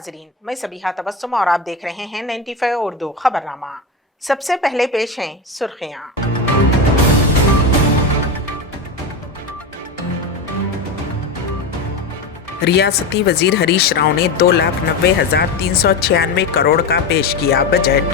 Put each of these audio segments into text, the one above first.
नाजरीन, मैं सबीहा तबस्सुम और आप देख रहे हैं 95 उर्दू खबरनामा। सबसे पहले पेश हैं सुर्खियां। रियासती वजीर हरीश राव ने 2,90,396 करोड़ का पेश किया बजट।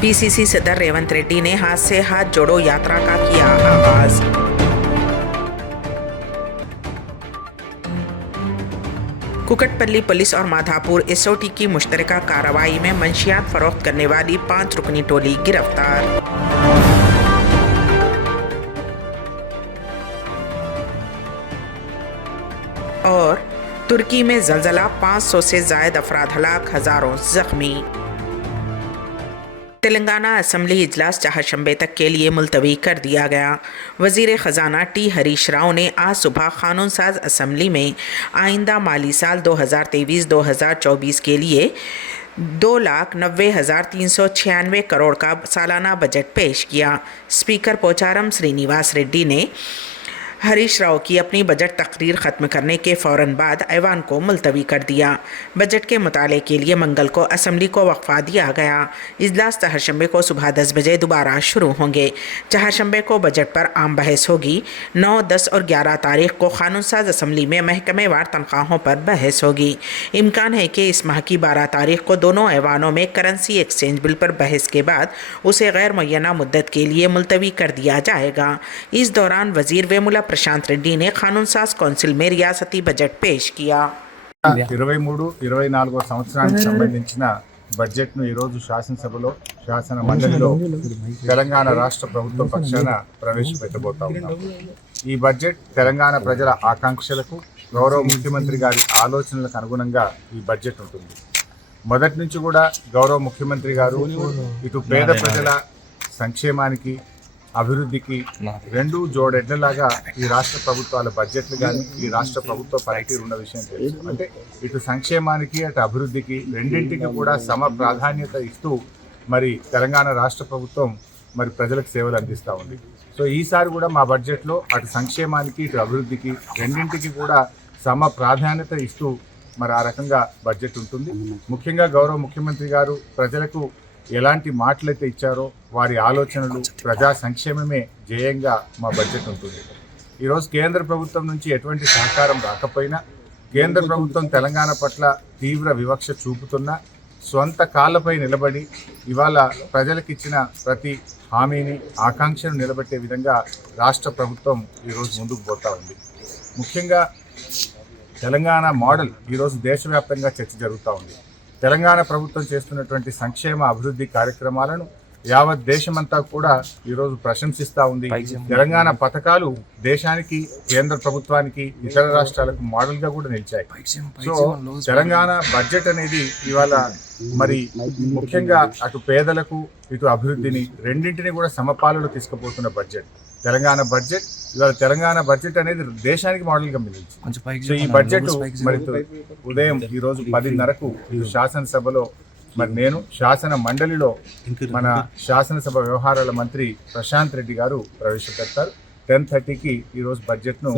पीसीसी सदर रेवंत रेड्डी ने हाथ से हाथ जोड़ो यात्रा का किया आगाज। कुकटपल्ली पुलिस और माधापुर एसओटी की मुश्तरका कार्रवाई में मंशियात फरोख्त करने वाली 5 रुकनी टोली गिरफ्तार। और तुर्की में जलजला, 500 से जायद अफराद हलाक, हजारों जख्मी। तेलंगाना असम्बली इजलास चहारशंबे तक के लिए मुलतवी कर दिया गया। वजीर ख़जाना टी हरीश राव ने आज सुबह कानून साज असम्बली में आइंदा माली साल 2023-2024 के लिए 2,90,396 करोड़ का सालाना बजट पेश किया। स्पीकर पोचारम श्रीनिवास रेड्डी ने हरीश राव की अपनी बजट तकरीर ख़त्म करने के फ़ौरन बाद ऐवान को मुलतवी कर दिया। बजट के मुताले के लिए मंगल को असम्बली को वक्फा दिया गया। इजलास चहारशंबे को सुबह 10 बजे दोबारा शुरू होंगे। चहारशंबे को बजट पर आम बहस होगी। 9, 10 और 11 तारीख को कानून साज असम्बली में महकमे वार तनख्वाहों पर बहस होगी। इम्कान है कि इस माह की 12 तारीख को दोनों ऐवानों में करेंसी एक्सचेंज बिल पर बहस के बाद उसे गैर मुअय्यना मुद्दत के लिए मुलतवी कर दिया जाएगा। इस दौरान वजीर वेमुला प्रशांत रेड्डी ने कानून साज कौंसिल में रियासती बजट पेश किया। 23-24 సంవత్సరానికి సంబంధించిన బడ్జెట్ను ఈరోజు శాసనసభలో శాసన మండలిలో తెలంగాణ రాష్ట్ర ప్రభుత్వ పక్షాన ప్రవేశపెట్టబోతా ఉన్నాం। ఈ బడ్జెట్ తెలంగాణ ప్రజల ఆకాంక్షలకు గౌరవ ముఖ్యమంత్రి గారి ఆలోచనలకు అనుగుణంగా ఈ బడ్జెట్ ఉంటుంది। మొదటి నుంచి కూడా గౌరవ ముఖ్యమంత్రి గారు ఇటు పేద ప్రజల సంక్షేమానికి అభివృద్ధికి రెండు జోడెడ్లలాగా ఈ రాష్ట్ర ప్రభుత్వాల బడ్జెట్లు కానీ ఈ రాష్ట్ర ప్రభుత్వ పనితీరు ఉన్న విషయం తెలుసు। అంటే ఇటు సంక్షేమానికి అటు అభివృద్ధికి రెండింటికి కూడా సమ ప్రాధాన్యత ఇస్తూ మరి తెలంగాణ రాష్ట్ర ప్రభుత్వం మరి ప్రజలకు సేవలు అందిస్తూ ఉంది। సో ఈసారి కూడా మా బడ్జెట్లో అటు సంక్షేమానికి ఇటు అభివృద్ధికి రెండింటికి కూడా సమ ప్రాధాన్యత ఇస్తూ మరి ఆ రకంగా బడ్జెట్ ఉంటుంది। ముఖ్యంగా గౌరవ ముఖ్యమంత్రి గారు ప్రజలకు ఎలాంటి మాటలైతే ఇచ్చారో వారి ఆలోచనలు ప్రజా సంక్షేమమే ధ్యేయంగా మా బడ్జెట్ ఉంటుంది। ఈరోజు కేంద్ర ప్రభుత్వం నుంచి ఎటువంటి సహకారం రాకపోయినా కేంద్ర ప్రభుత్వం తెలంగాణ పట్ల తీవ్ర వివక్ష చూపుతున్నా స్వంత కాళ్ళపై నిలబడి ఇవాళ ప్రజలకు ఇచ్చిన ప్రతి హామీని ఆకాంక్షను నిలబెట్టే విధంగా రాష్ట్ర ప్రభుత్వం ఈరోజు ముందుకు పోతా ఉంది। ముఖ్యంగా తెలంగాణ మోడల్ ఈరోజు దేశవ్యాప్తంగా చర్చ జరుగుతూ ఉంది। తెలంగాణ ప్రభుత్వం చేస్తున్నటువంటి సంక్షేమ అభివృద్ధి కార్యక్రమాలను యావత్ దేశమంతా కూడా ఈరోజు ప్రశంసిస్తూ ఉంది। తెలంగాణ పథకాలు దేశానికి కేంద్ర ప్రభుత్వానికి ఇతర రాష్ట్రాలకు మోడల్గా కూడా నిలిచాయి। సో తెలంగాణ బడ్జెట్ అనేది ఇవాళ మరి ముఖ్యంగా అటు పేదలకు ఇటు అభివృద్ధిని రెండింటిని కూడా సమపాలలో తీసుకుపోతున్న బడ్జెట్ తెలంగాణ బడ్జెట్। ఇవాళ తెలంగాణ బడ్జెట్ అనేది దేశానికి మోడల్గా మిగిలింది। సో ఈ బడ్జెట్ మరి ఉదయం ఈరోజు 10:30కు శాసనసభలో మరి నేను శాసన మండలిలో మన శాసనసభ వ్యవహారాల మంత్రి ప్రశాంత్ రెడ్డి గారు ప్రవేశపెడతారు। 10:30కి ఈరోజు బడ్జెట్ను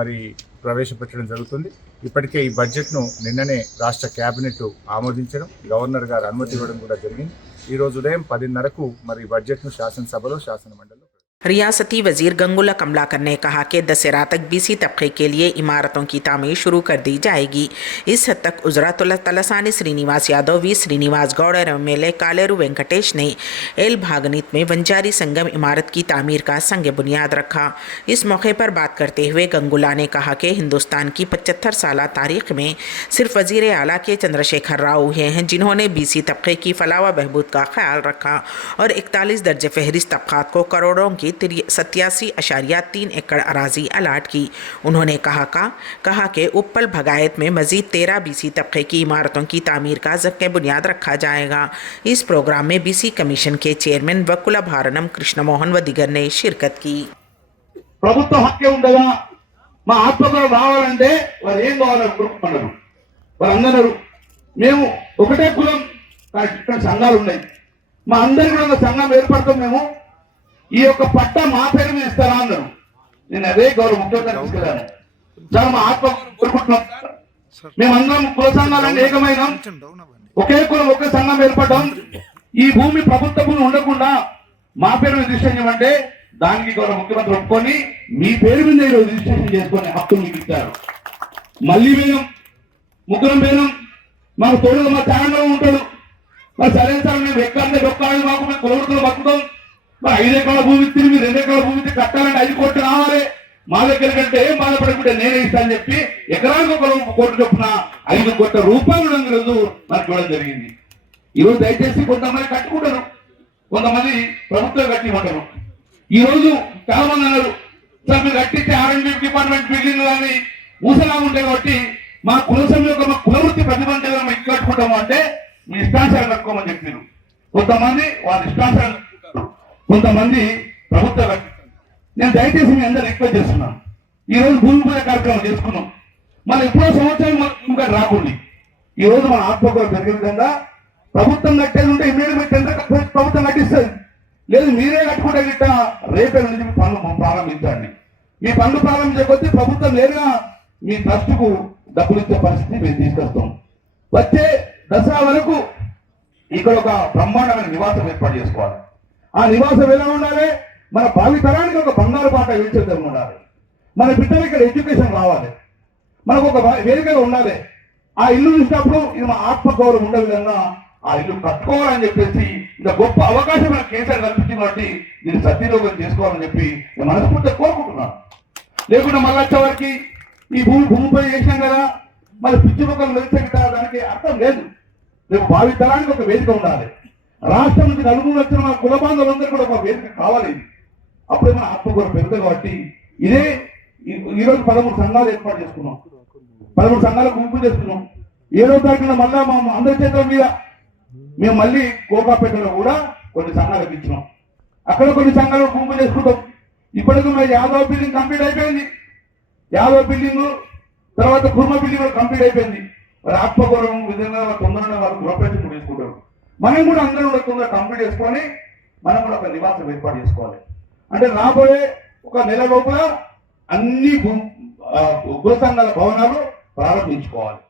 మరి ప్రవేశపెట్టడం జరుగుతుంది। ఇప్పటికే ఈ బడ్జెట్ను నిన్ననే రాష్ట్ర కేబినెట్ ఆమోదించడం, గవర్నర్ గారు అనుమతి ఇవ్వడం కూడా జరిగింది। ఈరోజు ఉదయం 10:30కు మరి బడ్జెట్ను శాసనసభలో శాసన మండలిలో रियासती वजीर गंगुला कमलाकर ने कहा कि दशहरा तक बीसी तबके के लिए इमारतों की तामीर शुरू कर दी जाएगी। इस हद तक उजरातुल्लाह तलसानी श्रीनिवास यादव, वी श्रीनिवास गौड़ और एमएलए कालेरू वेंकटेश ने एल भागनीत में वंजारी संगम इमारत की तामीर का संग बुनियाद रखा। इस मौके पर बात करते हुए गंगुला ने कहा कि हिंदुस्तान की 75 साल तारीख में सिर्फ वजीर आला के चंद्रशेखर राव हुए हैं जिन्होंने बीसी तबके की फलाह व बहबूद का ख्याल रखा और 41 दर्ज फहरिस्त तबकात को करोड़ों की 87.3 एकड़ अराजी अलाट की। उन्होंने कहा कि उप्पल भगायत में मजीद 13 बीसी तबके की इमारतों की तामीर का ज़क्के बुनियाद रखा जाएगा। इस प्रोग्राम में बीसी कमीशन के चेयरमैन वकुला भारनम कृष्ण मोहन व दिगर ने शिरकत की। ప్రభుత్వ హక్కే ఉండగా మా ఆత్మగౌరవం రావాలంటే వారు ఏం కావాలనుకుంటున్నారు? వారు అందరూ మేము ఒకటే కులం, ఇక్కడ సంఘాలు ఉన్నాయి, మా అందరికీ కూడా ఒక సంఘం ఏర్పడతాం మేము, ఈ యొక్క పట్ట మా పేరు మీద ఇస్తారా అన్నారు. నేను అదే గౌరవ ముఖ్యమంత్రి తీసుకెళ్ళాను. సార్ మా ఆత్మ కోరుకుంటున్నాం, మేమందరం కుల సంఘాలను ఏకమైన ఒకే కులం ఒకే సంఘం ఏర్పడ్డాం. ఈ భూమి ప్రభుత్వ భూమి ఉండకుండా మా పేరు మీద రిజిస్ట్రేషన్ చేయమంటే దానికి గౌరవ ముఖ్యమంత్రి ఒప్పుకొని మీ పేరు మీద ఈరోజు రిజిస్ట్రేషన్ చేసుకునే హక్కు మీకు ఇచ్చారు. మళ్ళీ మేము ముగ్గురం పోయినాం, మాకు తోడుగా మా ఛానల్లో ఉంటాడు. మరి సరే సార్ మేము ఎక్కడ డొక్కాలి, మాకు మేము కులవృత్తులు బతుకుతాం, మరి 5 ఎకరాల భూమి ఇచ్చి మీరు 2 ఎకరాల భూమి ఇచ్చి కట్టాలంటే 5 కోట్లు రావాలి, మా దగ్గర కంటే ఏం బాధపడకుంటే నేనే ఇస్తానని చెప్పి ఎకరానికి 1 కోటి చొప్పున 5 కోట్ల రూపాయలు ఈరోజు మనకు ఇవ్వడం జరిగింది. ఈరోజు దయచేసి కొంతమంది కట్టుకుంటారు, కొంతమంది ప్రభుత్వం కట్టిమంటారు. ఈ రోజు చాలా మంది అన్నారు సార్ మీరు కట్టించే R&D డిపార్ట్మెంట్ బిల్డింగ్ కానీ ఊసలా ఉంటాయి కాబట్టి మా కుల సంఘం యొక్క మా కులవృత్తి ప్రతిబంధ ఇల్లు కట్టుకుంటాము అంటే మీ ఇష్టానుసారం కట్టుకోమని చెప్పారు. కొంతమంది వాళ్ళ ఇష్టానుసారం కట్టుకుంటారు, కొంతమంది ప్రభుత్వం కట్టుకుంటారు. నేను దయచేసి మీ అందరూ రిక్వెస్ట్ చేస్తున్నాను, ఈ రోజు భూమి పూజ కార్యక్రమం చేసుకున్నాం, మళ్ళీ ఎప్పుడో సంవత్సరం ఇంకా రాకుండా ఈ రోజు మన ఆత్మకూర పెరిగే విధంగా ప్రభుత్వం కట్టేది ఉంటే ఇమీడియట్ టెండర్ ప్రభుత్వం కట్టిస్తుంది, లేదు మీరే కట్టుకుంటే గిట్ట రేపే నుంచి మీ పనులు ప్రారంభించండి. మీ పనులు ప్రారంభించకపోతే ప్రభుత్వం నేరుగా మీ ట్రస్ట్కు డబ్బులు ఇచ్చే పరిస్థితి మేము తీసుకొస్తాం. వచ్చే దసరా వరకు ఇక్కడ ఒక బ్రహ్మాండమైన నివాసం ఏర్పాటు చేసుకోవాలి. ఆ నివాసం ఎలా ఉండాలి, మన భావి తరానికి ఒక బంగారు పాట వేసేది ఉండాలి, మన బిడ్డలకి ఇక్కడ ఎడ్యుకేషన్ రావాలి, మనకు ఒక వేదికగా ఉండాలి. ఆ ఇల్లు చూసినప్పుడు ఇది మా ఆత్మగౌరవం ఉండే విధంగా ఆ ఇల్లు కట్టుకోవాలని చెప్పేసి ఇంత గొప్ప అవకాశం మన కేసీఆర్ కల్పించింది కాబట్టి దీన్ని సద్వినియోగం చేసుకోవాలని చెప్పి నేను మనస్ఫూర్తిగా కోరుకుంటున్నాను. లేకుండా మళ్ళీ వచ్చేవారికి ఈ భూమిపై చేసినాం కదా మళ్ళీ పిచ్చి మొక్కలు వెళ్తే దానికి అర్థం లేదు. రేపు భావి తరానికి ఒక వేదిక ఉండాలి. రాష్ట్రం నుంచి నలుగురు వచ్చిన మన కుల బాంధవులందరూ కూడా ఒక వేదిక కావాలి. అప్పుడే మన ఆత్మగౌరవం పెరుగుతుంది. కాబట్టి ఇదే ఈరోజు 13 సంఘాలు ఏర్పాటు చేసుకున్నాం, 13 సంఘాలకు గుంపు చేస్తున్నాం. 7వ తారీఖున మళ్ళా మా అందరి చేతుల మీద మేము మళ్ళీ కోకాపేటలో కూడా కొన్ని సంఘాలకు ఇచ్చినాం, అక్కడ కొన్ని సంఘాలు గుంపు చేసుకుంటాం. ఇప్పటికీ మరి 50వ బిల్డింగ్ కంప్లీట్ అయిపోయింది, 50వ బిల్డింగ్ తర్వాత కుర్మ బిల్డింగ్ కంప్లీట్ అయిపోయింది. మరి ఆత్మగౌరవం విధంగా తొందరగా వాళ్ళు గృహప్రవేశం చేసుకుంటారు. మనం కూడా అందరూ కూడా తొందరగా కంప్లీట్ చేసుకొని మనం కూడా ఒక నివాసం ఏర్పాటు చేసుకోవాలి. అంటే రాబోయే ఒక నెల లోపల అన్ని గృహ సంఘాల భవనాలు ప్రారంభించుకోవాలి.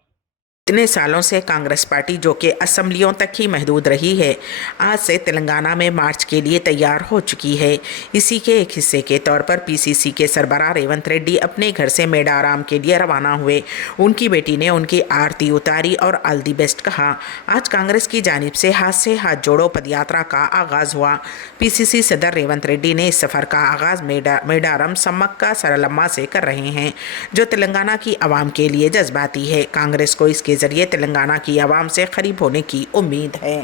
इतने सालों से कांग्रेस पार्टी जो कि असेंबलियों तक ही महदूद रही है, आज से तेलंगाना में मार्च के लिए तैयार हो चुकी है। इसी के एक हिस्से के तौर पर पीसीसी के सरबराह रेवंत रेड्डी अपने घर से मेडाराम के लिए रवाना हुए। उनकी बेटी ने उनकी आरती उतारी और ऑल दी बेस्ट कहा। आज कांग्रेस की जानिब से हाथ जोड़ो पदयात्रा का आगाज़ हुआ। पीसीसी सदर रेवंत रेड्डी ने इस सफ़र का आगाज़ मेडारम सम्मक्का सरलम्मा से कर रहे हैं, जो तेलंगाना की आवाम के लिए जज्बाती है। कांग्रेस को इसके जरिए तेलंगाना की आवाम से करीब होने की उम्मीद है।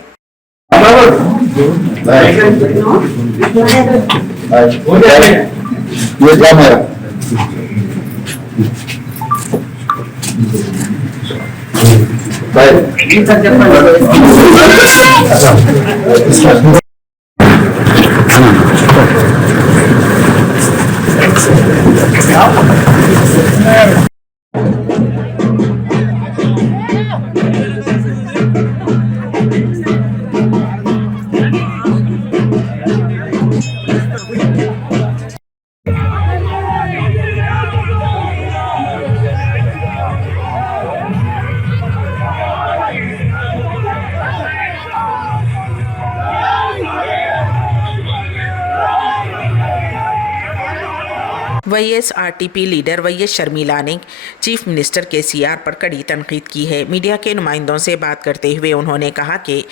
YSRTP लीडर YS शर्मिला ने चीफ मिनिस्टर केसीआर पर कड़ी तनकीद की है। मीडिया के नुमाइंदों से बात करते हुए उन्होंने कहा कि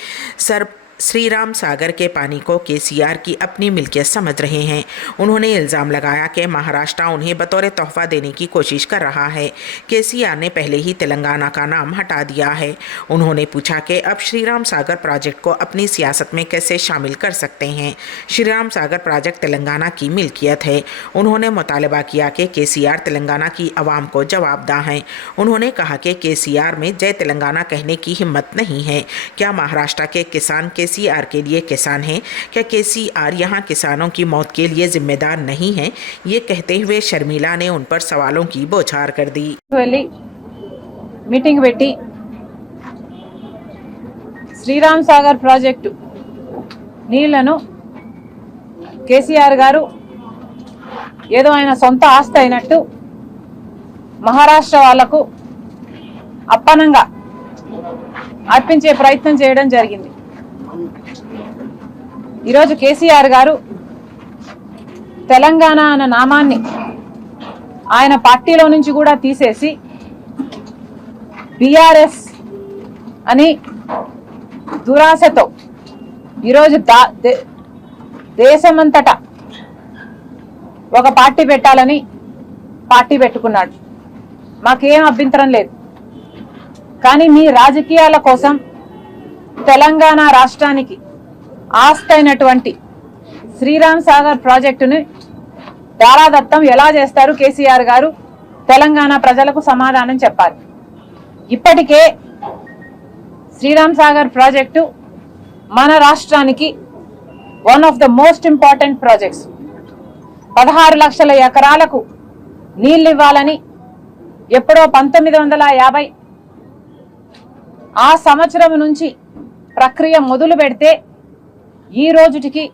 श्री राम सागर के पानी को केसीआर की अपनी मिल्कियत समझ रहे हैं। उन्होंने इल्ज़ाम लगाया कि महाराष्ट्र उन्हें बतौर तोहफा देने की कोशिश कर रहा है। केसीआर ने पहले ही तेलंगाना का नाम हटा दिया है। उन्होंने पूछा कि अब श्री राम सागर प्रोजेक्ट को अपनी सियासत में कैसे शामिल कर सकते हैं। श्री राम सागर प्रोजेक्ट तेलंगाना की मिल्कियत है। उन्होंने मुतालबा किया कि केसीआर तेलंगाना की आवाम को जवाबदा हैं। उन्होंने कहा कि केसीआर में जय तेलंगाना कहने की हिम्मत नहीं है। क्या महाराष्ट्र के किसान केसीआर के लिए किसान हैं? क्या केसीआर यहाँ किसानों की मौत के लिए जिम्मेदार नहीं है? ये कहते हुए शर्मिला ने उन पर सवालों की बौछार कर दी। मीटिंग పెట్టి శ్రీరామ్ సాగర్ ప్రాజెక్టు నీళ్లను కేసీఆర్ గారు ఏదో ఆయన సొంత ఆస్తి అయినట్టు మహారాష్ట్ర వాళ్లకు అప్పనంగా అర్పించే ప్రయత్నం చేయడం జరిగింది. ఈరోజు కేసీఆర్ గారు తెలంగాణ అన్న నామాన్ని ఆయన పార్టీలో నుంచి కూడా తీసేసి బీఆర్ఎస్ అని దురాశతో ఈరోజు దేశమంతటా ఒక పార్టీ పెట్టాలని పార్టీ పెట్టుకున్నాడు. మాకేం అభ్యంతరం లేదు. కానీ మీ రాజకీయాల కోసం తెలంగాణ రాష్ట్రానికి ఆస్తి అయినటువంటి శ్రీరామ్ సాగర్ ప్రాజెక్టుని దారాదత్తం ఎలా చేస్తారు కేసీఆర్ గారు? తెలంగాణ ప్రజలకు సమాధానం చెప్పాలి. ఇప్పటికే శ్రీరామ్ సాగర్ ప్రాజెక్టు మన రాష్ట్రానికి one of the most important projects. 16 లక్షల ఎకరాలకు నీళ్లు ఇవ్వాలని ఎప్పుడో 1950 ఆ సంవత్సరం నుంచి ప్రక్రియ మొదలు పెడితే ఈ రోజుటికి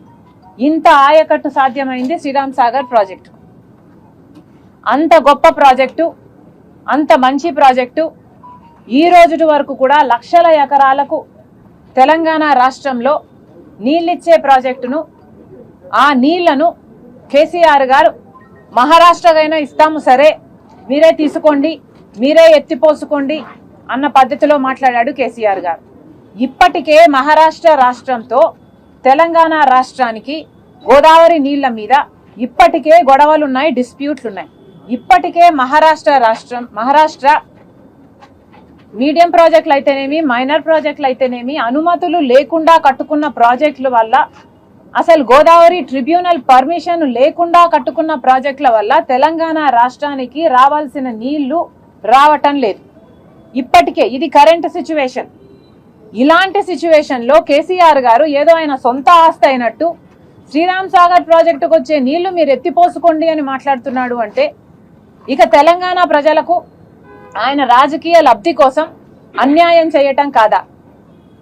ఇంత ఆయకట్టు సాధ్యమైంది శ్రీరామ్ సాగర్ ప్రాజెక్టు. అంత గొప్ప ప్రాజెక్టు, అంత మంచి ప్రాజెక్టు ఈ రోజుటి వరకు కూడా లక్షల ఎకరాలకు తెలంగాణ రాష్ట్రంలో నీళ్ళిచ్చే ప్రాజెక్టును, ఆ నీళ్లను కేసీఆర్ గారు మహారాష్ట్రకైనా ఇస్తాము, సరే మీరే తీసుకోండి, మీరే ఎత్తిపోసుకోండి అన్న పద్ధతిలో మాట్లాడాడు కేసీఆర్ గారు. ఇప్పటికే మహారాష్ట్ర రాష్ట్రంతో తెలంగాణ రాష్ట్రానికి గోదావరి నీళ్ల మీద ఇప్పటికే గొడవలున్నాయి, డిస్ప్యూట్లున్నాయి. ఇప్పటికే మహారాష్ట్ర మీడియం ప్రాజెక్టులు అయితేనేమి, మైనర్ ప్రాజెక్టులు అయితేనేమి అనుమతులు లేకుండా కట్టుకున్న ప్రాజెక్టుల వల్ల, అసలు గోదావరి ట్రిబ్యునల్ పర్మిషన్ లేకుండా కట్టుకున్న ప్రాజెక్టుల వల్ల తెలంగాణ రాష్ట్రానికి రావాల్సిన నీళ్లు రావటం లేదు. ఇప్పటికే ఇది కరెంట్ సిచ్యువేషన్. ఇలాంటి సిచ్యువేషన్లో కేసీఆర్ గారు ఏదో ఆయన సొంత ఆస్తి అయినట్టు శ్రీరామ్ సాగర్ ప్రాజెక్టుకు వచ్చే నీళ్లు మీరు ఎత్తిపోసుకోండి అని మాట్లాడుతున్నాడు. అంటే ఇక తెలంగాణ ప్రజలకు ఆయన రాజకీయ లబ్ధి కోసం అన్యాయం చేయటం కాదా?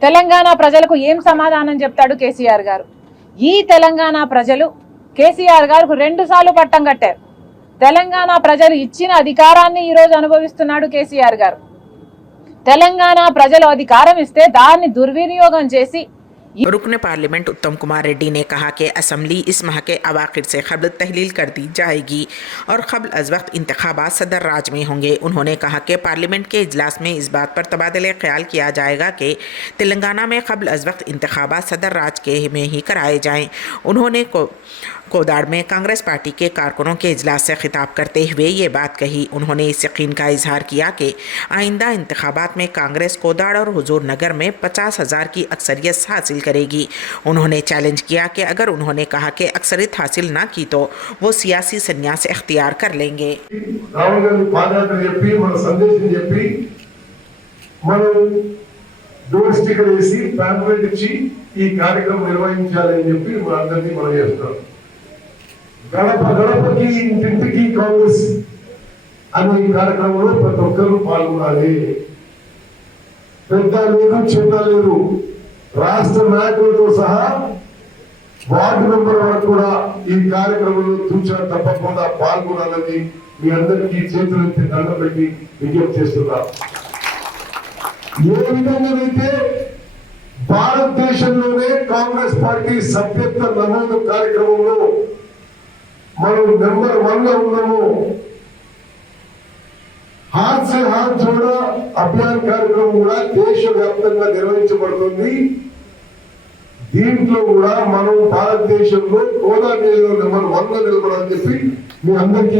తెలంగాణ ప్రజలకు ఏం సమాధానం చెప్తాడు కేసీఆర్ గారు? ఈ తెలంగాణ ప్రజలు కేసీఆర్ గారికి 2 సార్లు పట్టం కట్టారు. తెలంగాణ ప్రజలు ఇచ్చిన అధికారాన్ని ఈరోజు అనుభవిస్తున్నాడు కేసీఆర్ గారు. తెలంగాణ ప్రజలు అధికారం ఇస్తే దాన్ని దుర్వినియోగం చేసి रुकन पार्लियामेंट उत्तम कुमार रेड्डी ने कहा कि असम्बली इस माह के अवाखिर से क़ब्ल तहलील कर दी जाएगी और क़ब्ल अज़ वक्त इंतखाबात सदर राज में होंगे। उन्होंने कहा कि पार्लियामेंट के इजलास में इस बात पर तबादले ख्याल किया जाएगा कि तेलंगाना में क़ब्ल अज़ वक्त इंतखाबात सदर राज के में ही कराए जाएँ। उन्होंने कोदाड़ में कांग्रेस पार्टी के कारकुनों के इजलास से खिताब करते हुए ये बात कही। उन्होंने इस यकीन का इजहार किया कि आइंदा इंतखाबात में कांग्रेस कोदाड़ और हुजूर नगर में 50,000 की अक्सरियत हासिल करेगी। उन्होंने चैलेंज किया कि अगर उन्होंने कहा कि अक्सरियत हासिल ना की तो वो सियासी संन्यास इख्तियार कर लेंगे। గడప గడపకి ఇంటింటికి కాంగ్రెస్ అనే ఈ కార్యక్రమంలో ప్రతి ఒక్కరూ పాల్గొనాలి. పెద్ద లేదు, చిన్న లేదు, రాష్ట్ర నాయకులతో సహా వార్డు మెంబర్ వరకు కూడా ఈ కార్యక్రమంలో తూచా తప్పకుండా పాల్గొనాలని మీ అందరికీ చేతులెత్తి దండం పెట్టి విజ్ఞప్తి చేస్తున్నారు. ఏ విధంగానైతే భారతదేశంలోనే కాంగ్రెస్ పార్టీ సభ్యత్వ నమోదు కార్యక్రమంలో మనం నెంబర్ 1 లో ఉన్నాము. హాత్ సే హాత్ జోడా అభియాన్ కార్యక్రమం కూడా దేశవ్యాప్తంగా నిర్వహించబడుతుంది. దీంట్లో కూడా మనం భారతదేశంలో కోదా నెంబర్ 1 లో నిలబడాలని చెప్పి మీ అందరికీ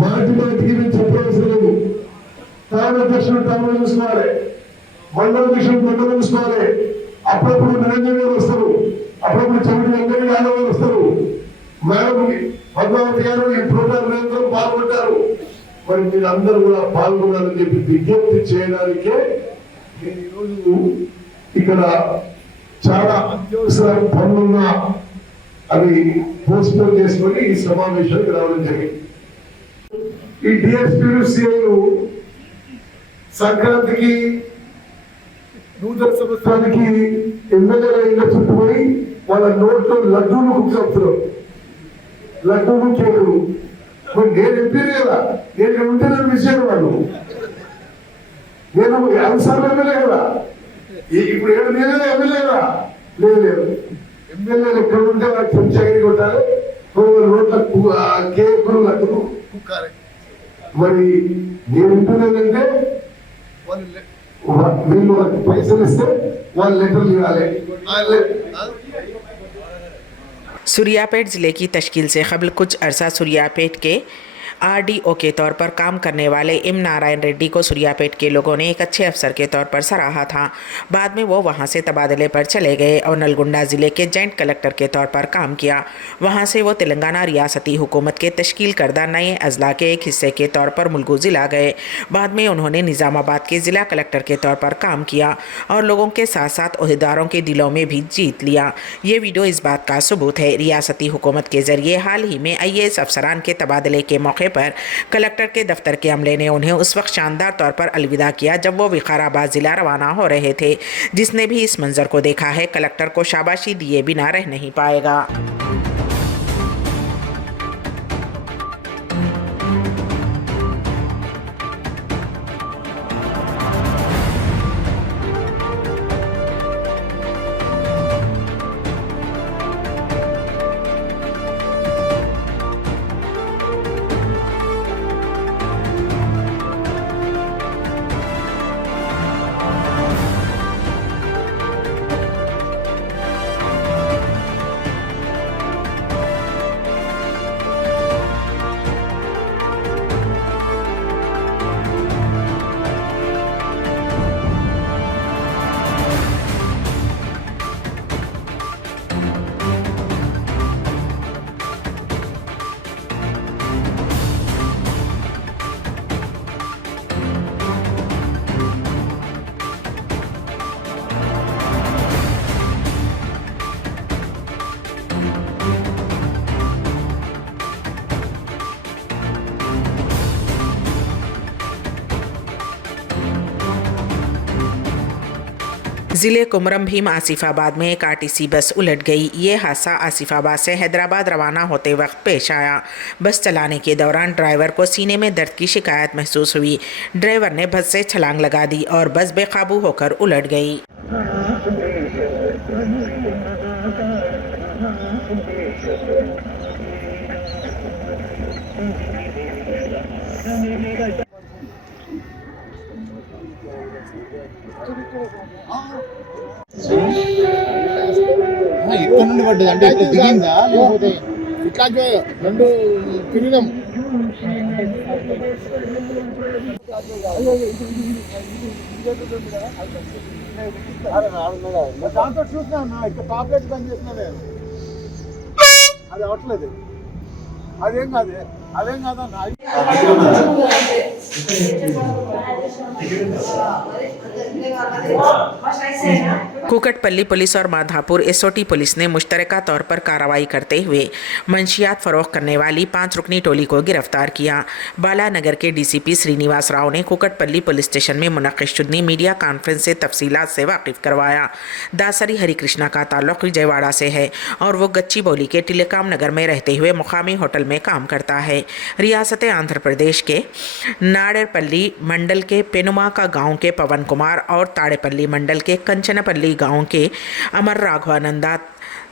మాటి మాటికి నేను చెప్పవలసిన లేదు. తాను అధ్యక్షుడు తాను చూసుకోవాలి, మండల అధ్యక్షుడు మండలం చూసుకోవాలి. అప్పుడప్పుడు నిరంజన్ గారు వస్తారు, అప్పుడప్పుడు చెవిటి వెంకయ్య యాదవ్ గారు వస్తారు, మేడం పద్మావతి గారు ఈ ప్రోగ్రాం పాల్గొంటారు. మరి మీరు అందరూ కూడా పాల్గొనాలని చెప్పి విజ్ఞప్తి చేయడానికే నేను ఈరోజు ఇక్కడ చాలా అత్యవసర పనులున్నా అవి పోస్ట్పోన్ చేసుకొని ఈ సమావేశానికి రావడం జరిగింది. ఈ డిఎస్పీలు సిఐలు సంక్రాంతికి నూతన సంవత్సరానికి ఎమ్మెల్యేల ఇళ్ళ చుట్టుపోయి వాళ్ళ నోట్లో లడ్డూలు కుక్కొస్తారు, లడ్డూలు కేకులు. మరి నేను ఎంపీని కదా, నేను ఉంటే నేను విషయం వాళ్ళు, నేను అన్సార్ ఎమ్మెల్యే కదా, ఇప్పుడు ఏడు నేనే ఎమ్మెల్యే కదా. లేదు, ఎమ్మెల్యేలు ఎక్కడ ఉంటే వాళ్ళకి చెంచాగిరి కొట్టాలి, రోడ్ల కేకులు లడ్డూలు కుక్కాలి. మరి నేను ఉంటున్నానంటే వీళ్ళు వాళ్ళకి పైసలు ఇస్తే వాళ్ళు లెటర్లు ఇవ్వాలి. सुरियापेट जिले की तश्कील से कबल कुछ अरसा सुरियापेट के आरडीओ के तौर पर काम करने वाले एम नारायण रेड्डी को सुरियापेट के लोगों ने एक अच्छे अफसर के तौर पर सराहा था। बाद में वो वहां से तबादले पर चले गए और नलगुंडा ज़िले के जॉइंट कलेक्टर के तौर पर काम किया। वहां से वो तेलंगाना रियासती हुकूमत के तश्कील करदा नए अजला के एक हिस्से के तौर पर मुलगू ज़िला गए। बाद में उन्होंने निज़ामाबाद के ज़िला कलेक्टर के तौर पर काम किया और लोगों के साथ साथ ओहदेदारों के दिलों में भी जीत लिया। ये वीडियो इस बात का सबूत है। रियासती हुकूमत के ज़रिए हाल ही में IAS अफसरान के तबादले के मौके पर कलेक्टर के दफ्तर के अमले ने उन्हें उस वक्त शानदार तौर पर अलविदा किया जब वो विकाराबाद जिला रवाना हो रहे थे। जिसने भी इस मंजर को देखा है कलेक्टर को शाबाशी दिए बिना रह नहीं पाएगा। ज़िले कुमरम भीम आसिफाबाद में एक आरटीसी बस उलट गई। ये हादसा आसिफाबाद से हैदराबाद रवाना होते वक्त पेश आया। बस चलाने के दौरान ड्राइवर को सीने में दर्द की शिकायत महसूस हुई। ड्राइवर ने बस से छलांग लगा दी और बस बेकाबू होकर उलट गई। ఇక్కడ నుండి పడ్డది అంటే ఇప్పుడు దిగిందా లేకపోతే ఇట్లా రెండు తిరిగినాం. దాంతో చూసినా ఇక్కడ టాబ్లెట్ బంద్ చేసినా నేను అది అవట్లేదు. అదేం కాదన్నా. कुकटपल्ली पुलिस और माधापुर एसओटी पुलिस ने मुश्तरका तौर पर कार्रवाई करते हुए मंशियात फरोख्त करने वाली 5 रुकनी टोली को गिरफ्तार किया। बालानगर के डीसीपी श्रीनिवास राव ने कुकटपल्ली पुलिस स्टेशन में मुनक़िद मीडिया कॉन्फ्रेंस से तफसीलात से वाकिफ करवाया। दासरी हरिकृष्णा का ताल्लुक विजयवाड़ा से है और वो गच्चीबौली के टिलेकाम नगर में रहते हुए मुकामी होटल में काम करता है। रियासत आंध्र प्रदेश के नाडेरपल्ली मंडल के पेनुमा का गांव के पवन कुमार और ताड़ेपल्ली मंडल के कंचनपल्ली गांव के अमर राघवानंदा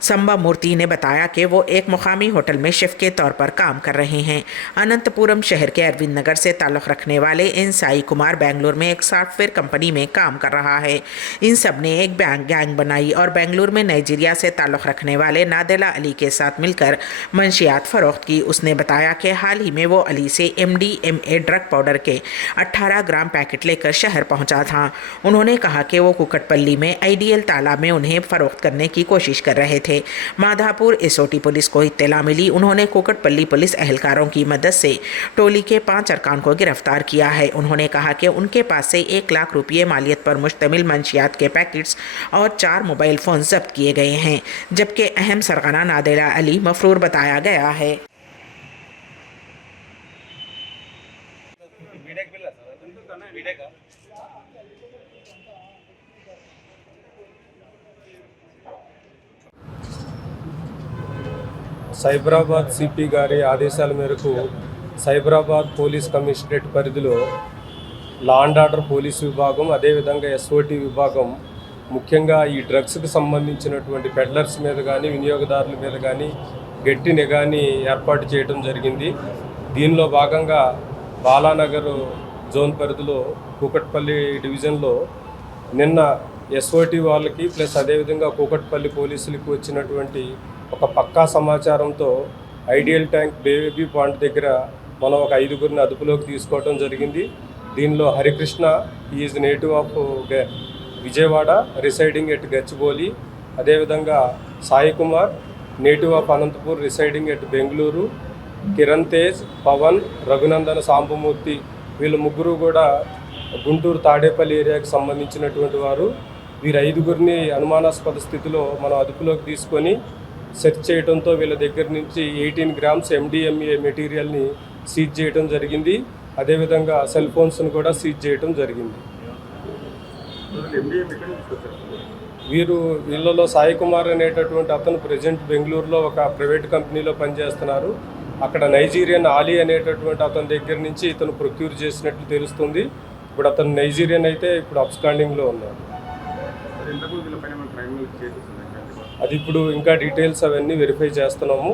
संबा मूर्ति ने बताया कि वो एक मुकामी होटल में शेफ के तौर पर काम कर रहे हैं। अनंतपुरम शहर के अरविंद नगर से ताल्लुक़ रखने वाले इन साई कुमार बेंगलुरु में एक सॉफ्टवेयर कंपनी में काम कर रहा है। इन सब ने एक गैंग बनाई और बेंगलुरु में नाइजीरिया से ताल्लुक़ रखने वाले नादिला अली के साथ मिलकर मंशियात फरोख्त की। उसने बताया कि हाल ही में वो अली से MDMA ड्रग पाउडर के 18 ग्राम पैकेट लेकर शहर पहुंचा था। उन्होंने कहा कि वो कुकटपल्ली में आइडियल तालाब में उन्हें फरोख्त करने की कोशिश कर रहे थे। माधापुर एसओटी पुलिस को इत्तला मिली। उन्होंने कुकटपल्ली पुलिस एहलकारों की मदद से टोली के 5 अरकान को गिरफ्तार किया है। उन्होंने कहा कि उनके पास से 1 लाख रुपये मालियत पर मुश्तमिल मंशियात के पैकेट्स और 4 मोबाइल फ़ोन जब्त किए गए हैं, जबकि अहम सरगना नादिला अली मफरूर बताया गया है। సైబరాబాద్ సిపి గారి ఆదేశాల మేరకు సైబరాబాద్ పోలీస్ కమిషనరేట్ పరిధిలో లా అండ్ ఆర్డర్ పోలీస్ విభాగం, అదేవిధంగా ఎస్ఓటి విభాగం ముఖ్యంగా ఈ డ్రగ్స్కి సంబంధించినటువంటి పెడ్లర్స్ మీద కానీ వినియోగదారుల మీద కానీ గట్టి నిఘాని ఏర్పాటు చేయడం జరిగింది. దీనిలో భాగంగా బాలానగర్ జోన్ పరిధిలో కూకట్పల్లి డివిజన్లో నిన్న ఎస్ఓటి వాళ్ళకి ప్లస్ అదేవిధంగా కూకట్పల్లి పోలీసులకి వచ్చినటువంటి ఒక పక్కా సమాచారంతో ఐడియల్ ట్యాంక్ బేబీ పాయింట్ దగ్గర మనం ఒక 5గురిని అదుపులోకి తీసుకోవడం జరిగింది. దీనిలో Harikrishna is native of Vijayawada, residing at Gachibowli. అదేవిధంగా Sai Kumar native of Anantapur, residing at Bengaluru. Kiran Tej, Pavan, Raghunandana, Sambamurthy వీళ్ళు ముగ్గురు కూడా గుంటూరు తాడేపల్లి ఏరియాకి సంబంధించినటువంటి వారు. వీరు 5గురిని అనుమానాస్పద స్థితిలో మనం అదుపులోకి తీసుకొని సెర్చ్ చేయడంతో వీళ్ళ దగ్గర నుంచి 18 గ్రామ్స్ MDMA మెటీరియల్ని సీజ్ చేయడం జరిగింది. అదేవిధంగా సెల్ ఫోన్స్ను కూడా సీజ్ చేయడం జరిగింది. వీళ్ళలో సాయి కుమార్ అనేటటువంటి అతను ప్రజెంట్ బెంగళూరులో ఒక ప్రైవేట్ కంపెనీలో పనిచేస్తున్నారు. అక్కడ నైజీరియన్ ఆలీ అనేటటువంటి అతని దగ్గర నుంచి ఇతను ప్రొక్యూర్ చేసినట్లు తెలుస్తుంది. ఇప్పుడు అతను నైజీరియన్ అయితే ఇప్పుడు అబ్స్కాండింగ్లో ఉన్నారు. అది ఇప్పుడు ఇంకా డీటెయిల్స్ అవన్నీ వెరిఫై చేస్తున్నాము.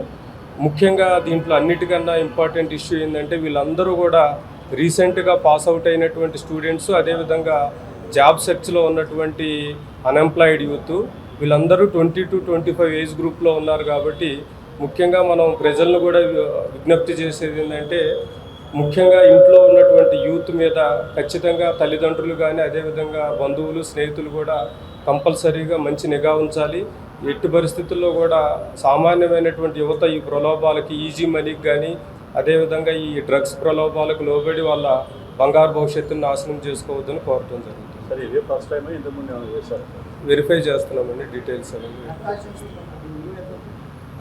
ముఖ్యంగా దీంట్లో అన్నిటికన్నా ఇంపార్టెంట్ ఇష్యూ ఏంటంటే వీళ్ళందరూ కూడా రీసెంట్గా పాస్ అవుట్ అయినటువంటి స్టూడెంట్స్, అదేవిధంగా జాబ్ సెర్చ్లో ఉన్నటువంటి అన్ఎంప్లాయిడ్ యూత్ వీళ్ళందరూ 20 to 25 ఏజ్ గ్రూప్లో ఉన్నారు. కాబట్టి ముఖ్యంగా మనం ప్రజలను కూడా విజ్ఞప్తి చేసేది ఏంటంటే ముఖ్యంగా ఇంట్లో ఉన్నటువంటి యూత్ మీద ఖచ్చితంగా తల్లిదండ్రులు కానీ అదేవిధంగా బంధువులు, స్నేహితులు కూడా కంపల్సరీగా మంచి నిఘా ఉంచాలి. ఎట్టి పరిస్థితుల్లో కూడా సామాన్యమైనటువంటి యువత ఈ ప్రలోభాలకి, ఈజీ మనీకి కానీ అదేవిధంగా ఈ డ్రగ్స్ ప్రలోభాలకు లోబడి వాళ్ళ బంగారు భవిష్యత్తును నాశనం చేసుకోవద్దని కోరటం జరుగుతుంది. సరే, ఇదే ఫస్ట్ టైం ఇంతకుముందు ఏమైనా చేశారు? వెరిఫై చేస్తున్నామండి డీటెయిల్స్ అనేది.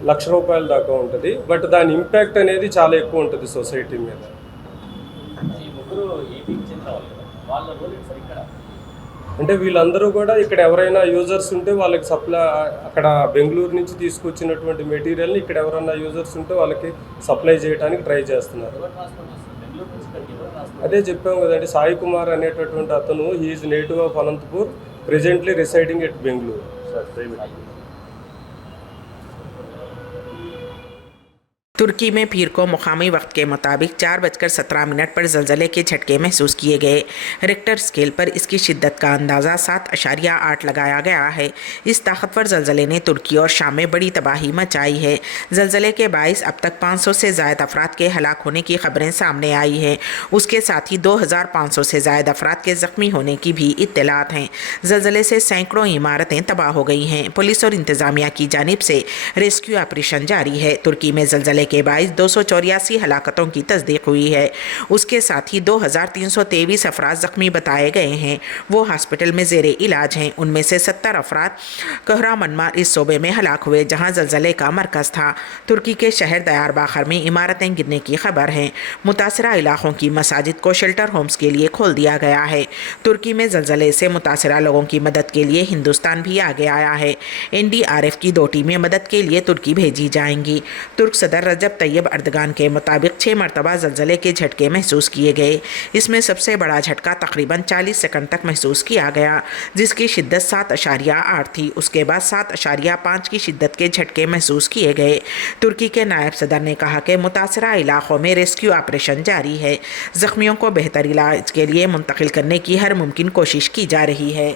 1,00,000 రూపాయల దాకా ఉంటుంది. బట్ దాని ఇంపాక్ట్ అనేది చాలా ఎక్కువ ఉంటుంది సొసైటీ మీద. అంటే వీళ్ళందరూ కూడా ఇక్కడ ఎవరైనా యూజర్స్ ఉంటే వాళ్ళకి సప్లై, అక్కడ బెంగళూరు నుంచి తీసుకొచ్చినటువంటి మెటీరియల్ని ఇక్కడ ఎవరైనా యూజర్స్ ఉంటే వాళ్ళకి సప్లై చేయడానికి ట్రై చేస్తున్నారు. అదే చెప్పాము కదండి, సాయి కుమార్ అనేటటువంటి అతను he is native of Anantapur, presently residing at Bengaluru. तुर्की में पीर को मुकामी वक्त के मुताबिक 4:17 पर ज़लज़ले के झटके महसूस किए गए। रिक्टर स्केल पर इसकी शिद्दत का अंदाज़ा 7.8 लगाया गया है। इस ताकतवर ज़लज़ले ने तुर्की और शाम में बड़ी तबाही मचाई है। ज़लज़ले के बाइस अब तक 500 से ज़ायद अफराद के हलाक होने की खबरें सामने आई हैं। उसके साथ ही 2,500 से ज़ायद अफराद के ज़ख्मी होने की भी इत्तलात हैं। ज़लज़ले से सैकड़ों इमारतें तबाह हो गई हैं। पुलिस और इंतज़ामिया की जानिब से रेस्क्यू ऑपरेशन जारी है। तुर्की में ज़लज़ले के बाइस 284 हलाकतों की तस्दीक हुई है। उसके साथ ही 2,323 अफराद ज़ख्मी बताए गए हैं। वो हॉस्पिटल में ज़ेरे इलाज हैं। उनमें से 70 अफराद कहरामनमा इस सूबे में हलाक हुए जहां ज़लज़ले का मरकज़ था। तुर्की के शहर दयारबाकर में इमारतें गिरने की खबर है। मुतासरा इलाकों की मसाजिद को शेल्टर होम्स के लिए खोल दिया गया है। तुर्की में ज़लज़ले से मुतासरा लोगों की मदद के लिए हिंदुस्तान भी आगे आया है। NDRF की 2 टीमें मदद के लिए तुर्की भेजी जाएंगी। तुर्क सदर रजब तैयब अर्दगान के मुताबिक 6 मरतबा ज़लज़ले के झटके महसूस किए गए। इसमें सबसे बड़ा झटका तकरीबन 40 सेकंड तक महसूस किया गया, जिसकी शिद्दत 7.8 थी। उसके बाद 7.5 की शिद्दत के झटके महसूस किए गए। तुर्की के नायब सदर ने कहा कि मुतासरा इलाकों में रेस्क्यू ऑपरेशन जारी है। ज़ख्मियों को बेहतर इलाज के लिए मुंतकिल करने की हर मुमकिन कोशिश की जा रही है।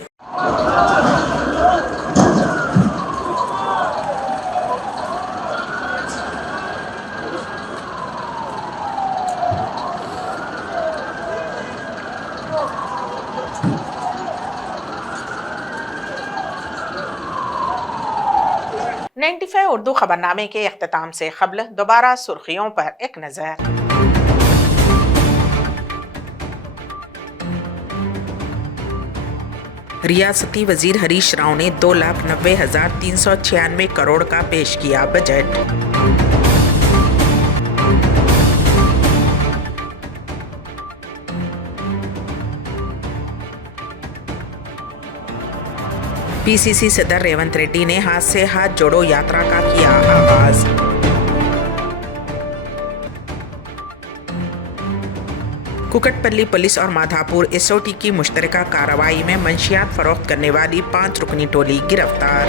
उर्दू खबरनामे के अख्ताम से क़ब्ल दोबारा सुर्खियों पर एक नज़र। रियासती वजीर हरीश राव ने 2,90,396 करोड़ का पेश किया बजट। PCC सदर रेवंत रेड्डी ने हाथ से हाथ जोड़ो यात्रा का किया आगाज। कुकटपल्ली पुलिस और माधापुर एसओटी की मुश्तरका कार्रवाई में मंशियात फरोख्त करने वाली 5 रुकनी टोली गिरफ्तार।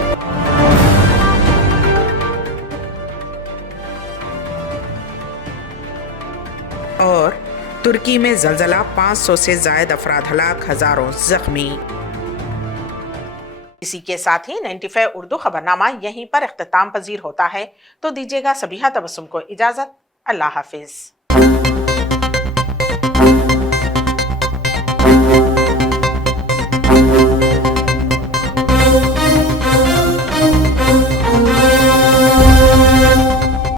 और तुर्की में जलजला, 500 से जायद अफराद हलाक, हजारों जख्मी। इसी के साथ ही 95 उर्दू खबरनामा यहीं पर इख्तिताम पजीर होता है। तो दीजिएगा सबीहा तबस्सुम को इजाजत। अल्लाह हाफिज।